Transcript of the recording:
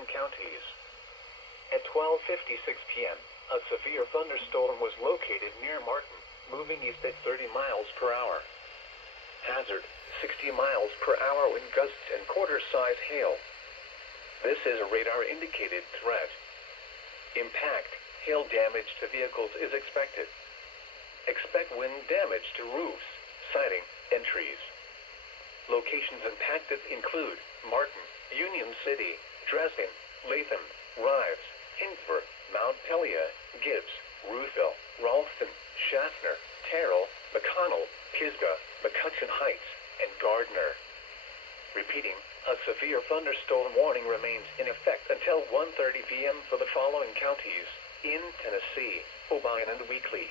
7 counties. At 12:56 p.m., a severe thunderstorm was located near Martin, moving east at 30 miles per hour. Hazard, 60 miles per hour wind gusts and quarter-size hail. This is a radar-indicated threat. Impact, hail damage to vehicles is expected. Expect wind damage to roofs, siding, and trees. Locations impacted include Martin, Union City, Dresden, Latham, Rives, Hinsver, Mount Pelia, Gibbs, Ruthville, Ralston, Schaffner, Terrell, McConnell, Pisgah, McCutcheon Heights, and Gardner. Repeating, a severe thunderstorm warning remains in effect until 1:30 p.m. for the following counties in Tennessee, Obion and Weakley.